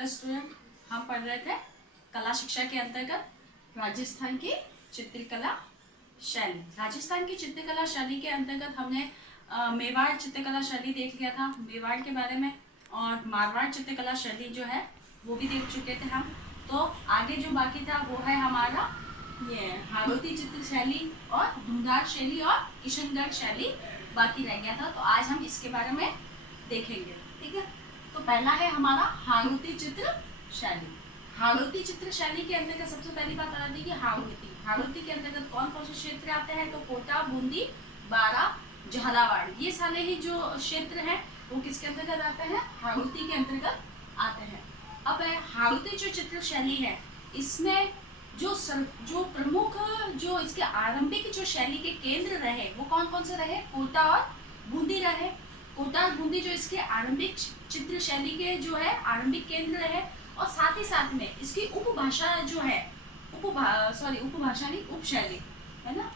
Hello student, हम पढ़ रहे थे कला शिक्षा के अंतर्गत राजस्थान की चित्रकला शैली। राजस्थान की चित्रकला शैली के अंतर्गत हमने मेवाड़ चित्रकला शैली देख लिया था, मेवाड़ के बारे में, और मारवाड़ चित्रकला शैली जो है वो भी देख चुके थे हम। तो आगे जो बाकी था वो है हमारा ये हाड़ौती चित्र शैली और धुंधार शैली और किशनगढ़ शैली बाकी रह गया था। तो आज हम इसके बारे में देखेंगे, ठीक है। तो पहला है हमारा हाड़ौती चित्र शैली। हाड़ौती चित्र शैली के अंतर्गत सबसे पहली बात आ जाती है कि हाड़ौती के अंतर्गत कौन कौन से क्षेत्र आते हैं। तो कोटा, बूंदी, बारा, झालावाड़, ये सारे ही जो क्षेत्र हैं वो किसके अंतर्गत आते हैं, हाड़ौती के अंतर्गत आते हैं। अब हाड़ौती जो चित्र शैली है इसमें जो प्रमुख जो इसके आरंभिक जो शैली के केंद्र रहे वो कौन कौन से रहे, कोटा और बूंदी रहे। कोटा और बूंदी जो इसके आरंभिक चित्र शैली के जो है आरंभिक केंद्र रहे, और साथ ही साथ में इसकी उपभाषा जो है उपभाषा नहीं, उपशैली है ना,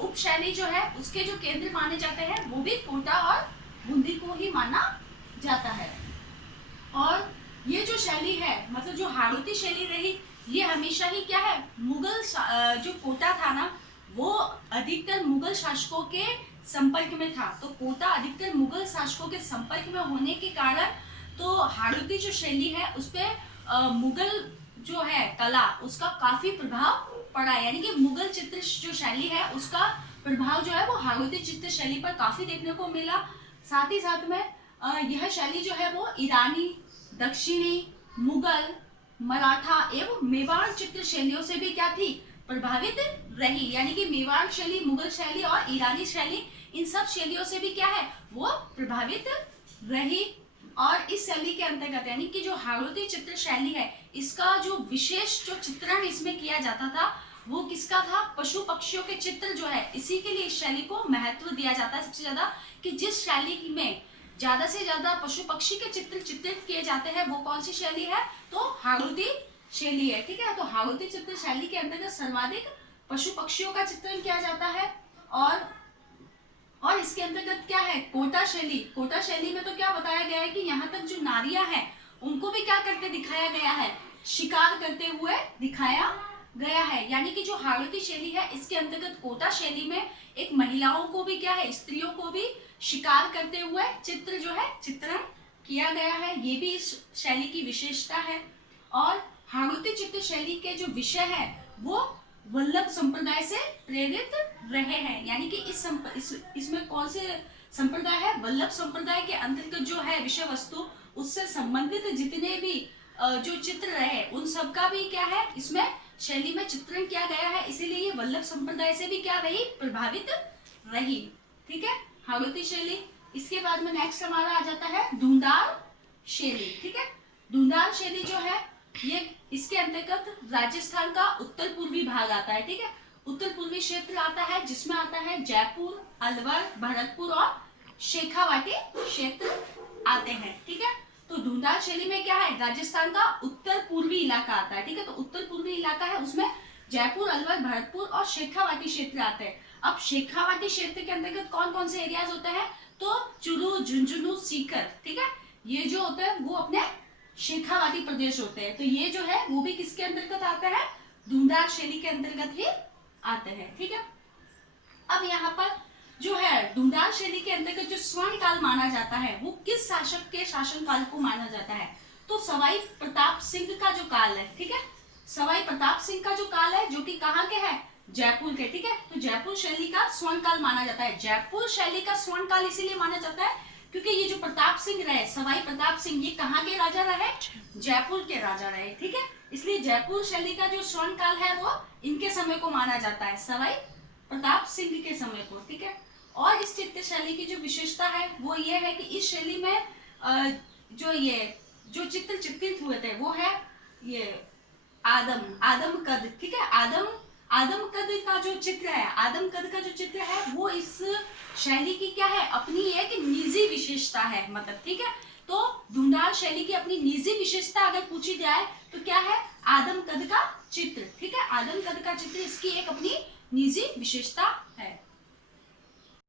उपशैली जो है उसके जो केंद्र माने जाते हैं वो भी कोटा और बूंदी को ही माना जाता है। और ये जो शैली है, मतलब जो हाड़ौती शैली रही, ये हमेशा ही क्या है, मुगल जो कोटा था ना वो अधिकतर मुगल शासकों के संपर्क में था। तो कोटा अधिकतर मुगल शासकों के संपर्क में होने के कारण तो हाड़ौती जो शैली है उस पर मुगल जो है कला उसका काफी प्रभाव पड़ा है। यानी कि मुगल चित्र जो शैली है उसका प्रभाव जो है वो हाड़ौती चित्र शैली पर काफी देखने को मिला। साथ ही साथ में यह शैली जो है वो ईरानी, दक्षिणी, मुगल, मराठा एवं मेवाड़ चित्र शैलियों से भी क्या थी, प्रभावित रही। यानी कि मेवाड़ शैली, मुगल शैली और ईरानी शैली, इन सब शैलियों से भी क्या है वो प्रभावित रही। और इस शैली के अंतर्गत यानी कि जो हाड़ौती चित्र शैली है इसका जो विशेष जो चित्रण इसमें किया जाता था वो किसका था, पशु पक्षियों के चित्र जो है, इसी के लिए इस शैली को महत्व दिया जाता है सबसे ज्यादा, कि जिस शैली में ज्यादा से ज्यादा पशु पक्षी के चित्र चित्रित किए जाते हैं वो कौन सी शैली है, तो हाड़ौती शैली है, ठीक है। तो हाड़ौती चित्र शैली के अंतर्गत सर्वाधिक पशु पक्षियों का चित्रण किया जाता है। और इसके अंतर्गत क्या है, कोटा शैली। कोटा शैली में तो क्या बताया गया है कि यहाँ तक जो नारियां हैं उनको भी क्या करते दिखाया गया है, शिकार करते हुए दिखाया गया है। यानी कि जो हाड़ौती शैली है इसके अंतर्गत कोटा शैली में एक महिलाओं को भी क्या है, स्त्रियों को भी शिकार करते हुए चित्र जो है चित्रण किया गया है, ये भी इस शैली की विशेषता है। और हाड़ौती चित्र शैली के जो विषय है वो वल्लभ संप्रदाय से प्रेरित रहे हैं। यानी कि इसमें कौन से संप्रदाय है, वल्लभ संप्रदाय के अंतर्गत जो है विषय वस्तु उससे संबंधित जितने भी जो चित्र रहे उन सब का भी क्या है इसमें शैली में चित्रण किया गया है। इसीलिए ये वल्लभ संप्रदाय से भी क्या रही, प्रभावित रही, ठीक है, हाड़ौती शैली। इसके बाद में नेक्स्ट हमारा आ जाता है धुंधार शैली, ठीक है। धुंधार शैली जो है ये इसके अंतर्गत राजस्थान का उत्तर पूर्वी भाग आता है, ठीक है। उत्तर पूर्वी क्षेत्र आता है जिसमें आता है जयपुर, अलवर, भरतपुर और शेखावाटी क्षेत्र आते हैं, ठीक है। तो धुंधार शैली में क्या है, राजस्थान का उत्तर पूर्वी इलाका आता है, ठीक है। तो उत्तर पूर्वी इलाका है उसमें जयपुर, अलवर, भरतपुर और शेखावाटी क्षेत्र आते हैं। अब शेखावाटी क्षेत्र के अंतर्गत कौन कौन से एरियाज होते हैं, तो चुरू, झुंझुनू, सीकर, ठीक है, ये जो होते हैं वो अपने शेखावाटी प्रदेश होते हैं। तो ये जो है वो भी किसके अंतर्गत आते हैं, धुंधार शैली के अंतर्गत ही आते हैं, ठीक है। अब यहाँ पर जो है धुंधार शैली के अंतर्गत जो स्वर्ण काल माना जाता है वो किस शासक के शासन काल को माना जाता है, तो सवाई प्रताप सिंह का जो काल है, ठीक है। सवाई प्रताप सिंह का जो काल है जो कि कहाँ के है, जयपुर के, ठीक है। तो जयपुर शैली का स्वर्ण काल माना जाता है। जयपुर शैली का स्वर्ण काल इसीलिए माना जाता है क्योंकि ये जो प्रताप सिंह रहे, सवाई प्रताप सिंह, ये कहाँ के राजा रहे, जयपुर के राजा रहे, ठीक है। इसलिए जयपुर शैली का जो स्वर्ण काल है वो इनके समय को माना जाता है, सवाई प्रताप सिंह के समय को, ठीक है। और इस चित्र शैली की जो विशेषता है वो ये है कि इस शैली में जो चित्र चित्रित हुए थे वो है ये आदम कद, ठीक है। आदम कद का जो चित्र है, आदम कद का जो चित्र है वो इस शैली की क्या है, अपनी एक निजी विशेषता है, मतलब, ठीक है। तो धुंधार शैली की अपनी निजी विशेषता अगर पूछी जाए तो क्या है, आदम कद का चित्र, ठीक है। आदम कद का चित्र इसकी एक अपनी निजी विशेषता है।